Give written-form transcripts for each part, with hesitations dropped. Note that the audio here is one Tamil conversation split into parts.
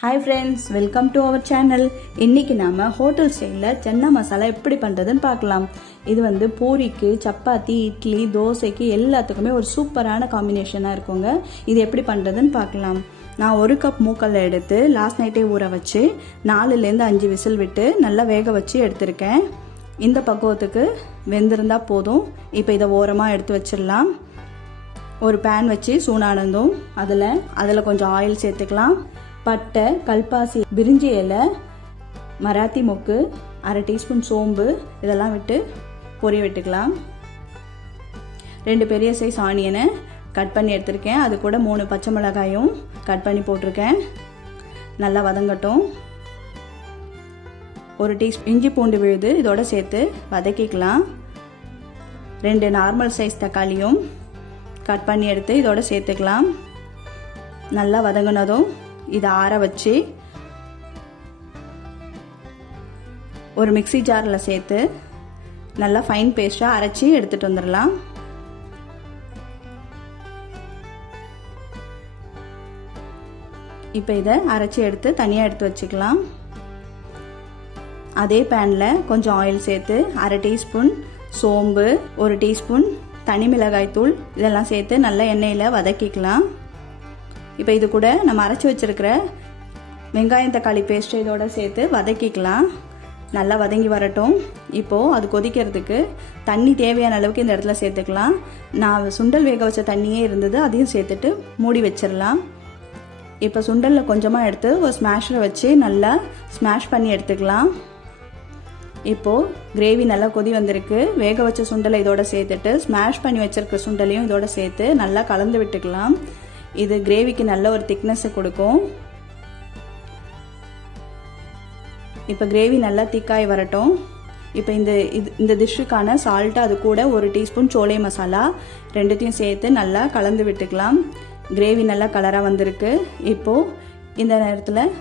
Hi friends, welcome to our channel. இன்றைக்கி நாம் ஹோட்டல் ஸ்டைலில் சன்னா மசாலா எப்படி பண்ணுறதுன்னு பார்க்கலாம். இது வந்து பூரிக்கு, சப்பாத்தி, இட்லி, தோசைக்கு எல்லாத்துக்குமே ஒரு சூப்பரான காம்பினேஷனாக இருக்குங்க. இது எப்படி பண்ணுறதுன்னு பார்க்கலாம். நான் 1 கப் மூக்கல்ல எடுத்து லாஸ்ட் நைட்டே ஊற வச்சு 4லேருந்து 5 விசில் விட்டு நல்லா வேக வச்சு எடுத்திருக்கேன். இந்த பக்குவத்துக்கு வெந்திருந்தால் போதும். இப்போ இதை ஓரமாக எடுத்து வச்சிடலாம். ஒரு பேன் வச்சு சூடானதும் அதில் கொஞ்சம் ஆயில் சேர்த்துக்கலாம். பட்டை, கல்பாசி, பிரிஞ்சி இலை, மராத்தி மொக்கு, 1/2 டீஸ்பூன் சோம்பு இதெல்லாம் விட்டு பொரிய விட்டுக்கலாம். 2 பெரிய சைஸ் ஆனியனை கட் பண்ணி எடுத்திருக்கேன். அது கூட 3 பச்சை மிளகாயும் கட் பண்ணி போட்டிருக்கேன். நல்லா வதங்கட்டும். 1 டீஸ்பூன் இஞ்சி பூண்டு விழுது இதோட சேர்த்து வதக்கிக்கலாம். 2 நார்மல் சைஸ் தக்காளியும் கட் பண்ணி எடுத்து இதோட சேர்த்துக்கலாம். நல்லா வதங்கினதும் இதை ஆற வச்சு ஒரு மிக்ஸி ஜாரில் சேர்த்து நல்லா ஃபைன் பேஸ்ட்டாக அரைச்சி எடுத்துகிட்டு வந்துடலாம். இப்போ இதை அரைச்சி எடுத்து தனியாக எடுத்து வச்சுக்கலாம். அதே பேனில் கொஞ்சம் ஆயில் சேர்த்து 1/2 டீஸ்பூன் சோம்பு, 1 டீஸ்பூன் தனி மிளகாய் தூள் இதெல்லாம் சேர்த்து நல்லா எண்ணெயில் வதக்கிக்கலாம். இப்போ இது கூட நம்ம அரைச்சி வச்சுருக்கிற வெங்காயம் தக்காளி பேஸ்ட்டு இதோட சேர்த்து வதக்கிக்கலாம். நல்லா வதங்கி வரட்டும். இப்போது அது கொதிக்கிறதுக்கு தண்ணி தேவையான அளவுக்கு இந்த இடத்துல சேர்த்துக்கலாம். நான் சுண்டல் வேக வச்ச தண்ணியே இருந்தது, அதையும் சேர்த்துட்டு மூடி வச்சிடலாம். இப்போ சுண்டலில் கொஞ்சமாக எடுத்து ஒரு ஸ்மாஷரை வச்சு நல்லா ஸ்மாஷ் பண்ணி எடுத்துக்கலாம். இப்போது கிரேவி நல்லா கொதி வந்திருக்கு. வேக வச்ச சுண்டலை இதோட சேர்த்துட்டு ஸ்மாஷ் பண்ணி வச்சிருக்க சுண்டலையும் இதோட சேர்த்து நல்லா கலந்து விட்டுக்கலாம். இது கிரேவிக்கு நல்ல ஒரு திக்னஸை கொடுக்கும். இப்போ கிரேவி நல்லா திக்காய் வரட்டும். இப்போ இந்த டிஷ்ஷுக்கான சால்ட்டு, அது கூட 1 டீஸ்பூன் சோலை மசாலா ரெண்டுத்தையும் சேர்த்து நல்லா கலந்து விட்டுக்கலாம். கிரேவி நல்லா கலராக வந்திருக்கு. இப்போது இந்த நேரத்தில்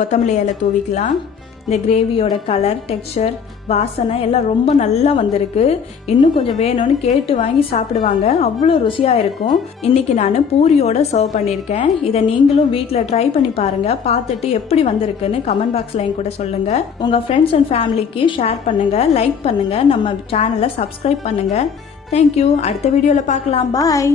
கொத்தமல்லி இலை தூவிக்கலாம். இந்த கிரேவியோட கலர், டெக்ஸ்சர், வாசனை எல்லாம் ரொம்ப நல்லா வந்திருக்கு. இன்னும் கொஞ்சம் வேணும்னு கேட்டு வாங்கி சாப்பிடுவாங்க. அவ்வளோ ருசியாக இருக்கும். இன்றைக்கி நான் பூரியோடு சர்வ் பண்ணியிருக்கேன். இதை நீங்களும் வீட்டில் ட்ரை பண்ணி பாருங்கள். பார்த்துட்டு எப்படி வந்திருக்குன்னு கமெண்ட் பாக்ஸில் என் கூட சொல்லுங்கள். உங்கள் ஃப்ரெண்ட்ஸ் அண்ட் ஃபேமிலிக்கு ஷேர் பண்ணுங்கள், லைக் பண்ணுங்கள், நம்ம சேனலை சப்ஸ்கிரைப் பண்ணுங்கள். தேங்க்யூ. அடுத்த வீடியோவில் பார்க்கலாம். பாய்.